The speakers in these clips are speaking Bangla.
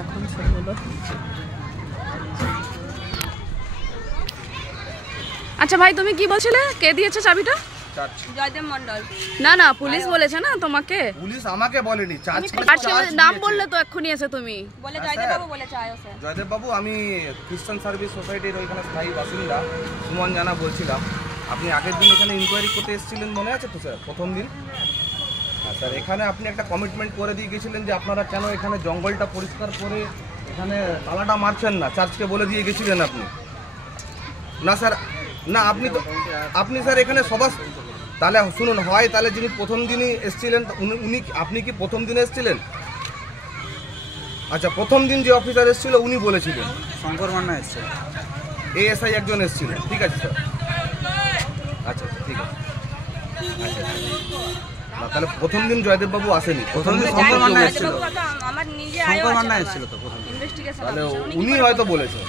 এখন সেগুলো। আচ্ছা ভাই, তুমি কি বলছিলে, কে দিয়েছে চাবিটা? জয়দেব মন্ডল। না না, পুলিশ বলেছে না তোমাকে। পুলিশ আমাকে বলেনি, নাম বললে তো এক্ষুনি এসে তুমি বলে জয়দেব বাবু বলেছে আয়ো স্যার। জয়দেব বাবু, আমি খ্রিস্টান সার্ভিস সোসাইটির ওইখানে স্থায়ী বাসিন্দা সুমন জানা বলছিলাম। আপনি আগের দিন এখানে ইনকোয়ারি করতে এসেছিলেন, মনে আছে তো স্যার? প্রথম দিন। হ্যাঁ স্যার, এখানে আপনি একটা কমিটমেন্ট করে দিয়ে গেছিলেন যে আপনারা কেন এখানে জঙ্গলটা পরিষ্কার করে এখানে তালাটা মারছেন না, চার্চকে বলে দিয়ে গেছিলেন আপনি। না স্যার, না আপনি স্যার এখানে সবার, তাহলে শুনুন, হয় তাহলে যিনি প্রথম দিনই এসেছিলেন আপনি কি প্রথম দিনে এসেছিলেন? আচ্ছা, প্রথম দিন যে অফিসার এসেছিল উনি বলেছিলেন শঙ্কর মান্না এসেছিল, এএসআই একজন এসেছিলেন, ঠিক আছে স্যার? আচ্ছা ঠিক আছে। আচ্ছা না, তাহলে প্রথম দিন জয়দেব বাবু আসেনি, প্রথম দিন শঙ্কর মান্না এসেছিল। আমার নিজে শঙ্কর মান্না এসেছিল তো প্রথম ইনভেস্টিগেশন, তাহলে উনি হয়তো বলেছেন।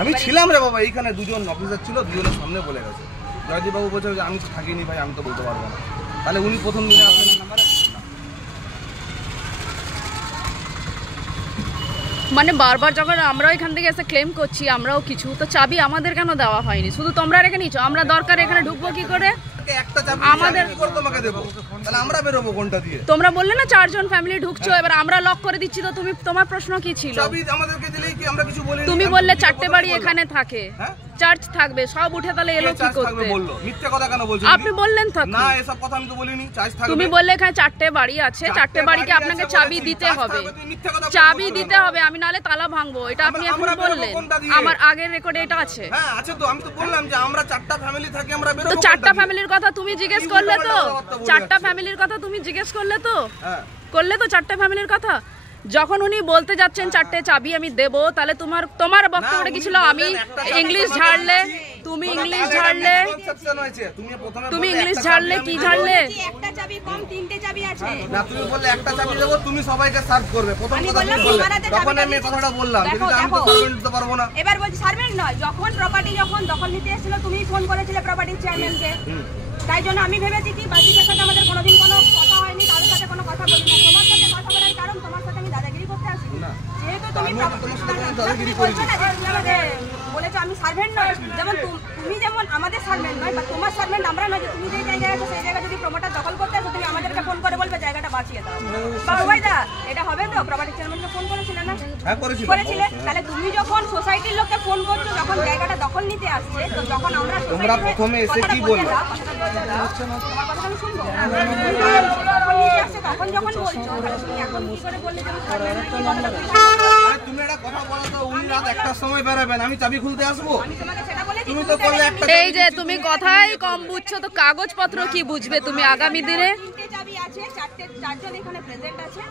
আমি ছিলাম রে বাবা, এইখানে দুজন অফিসার ছিল, দুজনের সামনে বলে গেছে। জয়দেব বাবু বলছে যে আমি তো থাকিনি ভাই, আমি তো বলতে পারবো না। তাহলে উনি প্রথম দিনে আসেন। মানে বারবার যখন আমরাও এখান থেকে এসে ক্লেম করছি আমরাও কিছু, তো চাবি আমাদের কেন দেওয়া হয়নি? শুধু তোমরা রেখে নিচ্ছ, আমরা দরকার এখানে ঢুকবো কি করে? একটা চাবি আমাদের কি করে তোমাকে দেবো? তাহলে আমরা বেরোবো কোনটা দিয়ে? তোমরা বললে না 4 জন ফ্যামিলি ঢুকছো, এবার আমরা লক করে দিচ্ছি, তো তুমি তোমার প্রশ্ন কি ছিল? চাবি আমাদেরকে দিলেই কি আমরা কিছু বলি? তুমি বললে 4টে বাড়ি এখানে থাকে, চার্চ থাকবে, সব উঠে তাহলে এলো কি করতে? বললো মিথ্যা কথা কেন বলছো? আপনি বললেন তো না, এসব কথা আমি তো বলিনি। চার্চ থাকবে, তুমি বললে এখানে 4টে বাড়ি আছে, 4টে বাড়িকে আপনাকে চাবি দিতে হবে, চাবি দিতে হবে, আমি নালে তালা ভাঙবো। এটা আপনি এখন বললেন, আমার আগের রেকর্ডে এটা আছে। হ্যাঁ আছে তো, আমি তো বললাম যে আমরা 4টা ফ্যামিলি থাকি, আমরা বেরোবো। তো 4টা ফ্যামিলির কথা তুমি জিজ্ঞেস করলে তো, 4টা ফ্যামিলির কথা তুমি জিজ্ঞেস করলে তো, করলে তো 4টা ফ্যামিলির কথা। যখন উনি বলতে যাচ্ছেন 4টে চাবি আমি দেবো, তাহলে তোমার বক্তব্যটা কি ছিল? আমি ইংলিশ ঝাড়লে, তুমি ইংলিশ ঝাড়লে, তুমি ইংলিশ ঝাড়লে কি ঝাড়লে? একটা চাবি কম, 3টে চাবি আছে। না, তুমি বললে একটা চাবি দেবো, তুমি সবাইকে সার্ভ করবে। প্রথম কথা তুমি বললে, তখন আমি কথাটা বললাম, কিন্তু আমি তো সার্ভেন্ট দিতে পারবো না। এবার বলছি সার্ভেন্ট নয়, যখন প্রপার্টি যখন দখল নিতে এসেছিল তুমি ফোন করেছিলে প্রপার্টির চেয়ারম্যানকে, তাই জন্য আমি ভেবেছি কি বাকিদের সাথে আমাদের কোনোদিন কোনো কথা হয়নি, কারোর সাথে কোনো কথা বলি না। তোমার সাথে কথা বলার কারণ তোমার সাথে আমি দাদাগিরি করতে আসি না, যেহেতু তুমি দাদাগিরি বলছো না যে তুমি আমাকে বলেছো আমি সার্ভেন্ট নয়, যেমন তুমি যেমন আমাদের সার্ভেন্ট নয় বা তোমার সার্ভেন্ট আমরা নয়, যে তুমি যে জায়গায় আছো সেই জায়গা যদি প্রমোটার দখল করতে আসো তুমি আমাদেরকে ফোন করে বলবে জায়গাটা বাঁচিয়ে দাও। বাবু ভাইদা, এটা হবে তো? প্রপার্টির চেয়ারম্যানকে ফোন করেছিলে না? হ্যাঁ করেছিলে। তাহলে তুমি যখন সোসাইটির লোককে ফোন করছো যখন জায়গাটা দখল নিতে আসছে, তো যখন আমরা তোমরা প্রথমে এসে কি বললে? তোমার কথা আমি শুনবো। দখল নিতে আসছে তখন যখন বলছো, তাহলে তুমি এখন কি করে বললে যে তুমি একটা কথা বলো তো, উনি রাত 1টার সময় বেরোবেন, আমি চাবি খুলতে আসবো? আমি তোমাকে সেটা বলেছি। তুমি তো বললে একটা। এই যে তুমি কথাই কম বুঝছো, তো কাগজপত্র কি বুঝবে তুমি আগামী দিনে? 3টে চাবি আছে, 4জন এখানে প্রেজেন্ট আছে,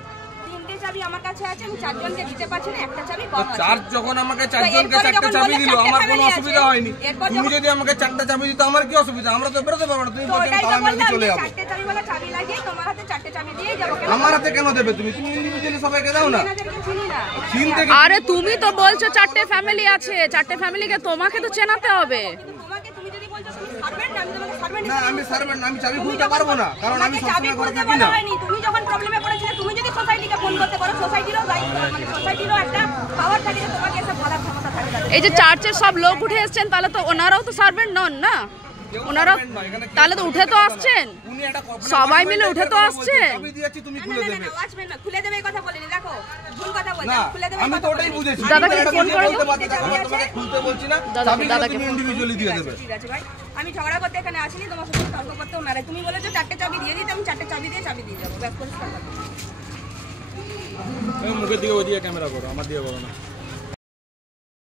3টে চাবি আমার কাছে আছে, আমি 4 জনকে দিতে পারছি না, একটা চাবি কম আছে। চার্জ যখন আমাকে 4 জনকে 4টা চাবি দিল, আমার কোনো অসুবিধা হয়নি। তুমি যদি আমাকে 4টা চাবি দিতে আমার কি অসুবিধা? আমরা তো বেরোতে পারবো না। তুমি বলছো তালা মেরে চলে যাবো। 4টে চাবি বলা চাবি লাগিয়ে তোমার হাতে 4টে চাবি দিয়ে যাবো। আমার হাতে কেন দেবে? তুমি ইন্ডিভিজুয়ালি সবাইকে দাও না। আরে তুমি তো বলছো 4টে ফ্যামিলি আছে, 4টে ফ্যামিলিকে তোমাকে তো চেনাতে হবে। তোমাকে তুমি যদি বলছো তুমি সার্ভেন্ট, আমি তোমাকে সার্ভেন্ট না, আমি সার্ভেন্ট না, আমি চাবি খুলতে পারবো না, কারণ আমি চাবি সবসময় ঘরে খুলতে থাকি বলা না। হয়নি। তুমি যখন প্রবলেমে পড়েছিলে তুমি যদি সোসাইটিকে ফোন করতে পারো, সোসাইটিরও দায়িত্ব, মানে সোসাইটিরও একটা পাওয়ার থাকে যে তোমাকে এসে বলার ক্ষমতা থাকে। এই যে চার্চের সব লোক উঠে এসেছেন, তাহলে তো ওনারাও তো সার্ভেন্ট নন না? ওনারা তাহলে তো উঠে তো আসছেন, সবাই মিলে উঠে তো আসছেন। চাবি দিয়েছি, তুমি খুলে দেবে। ওয়াচম্যান না, খুলে দেবে এই কথা বলিনি, দেখো ভুল কথা বলছো। খুলে দেবে, আমি তো ওটাই বুঝেছি। দাদাকে ফোন করে দাও। আমি তোমাকে খুলতে বলছি না, চাবি তুমি ইন্ডিভিজুয়ালি দিয়ে দেবে। ঠিক আছে ভাই, আমি ঝগড়া করতে এখানে আসিনি, তোমার সাথে তর্ক করতেও না। তুমি বলেছো 4টে চাবি দিয়ে দিতে, আমি 4টে চাবি দিয়ে যাবো। ব্যাস পরিষ্কার কথা। মুখের দিকে ওই দিকে ক্যামেরা করো, আমার দিকে করো না।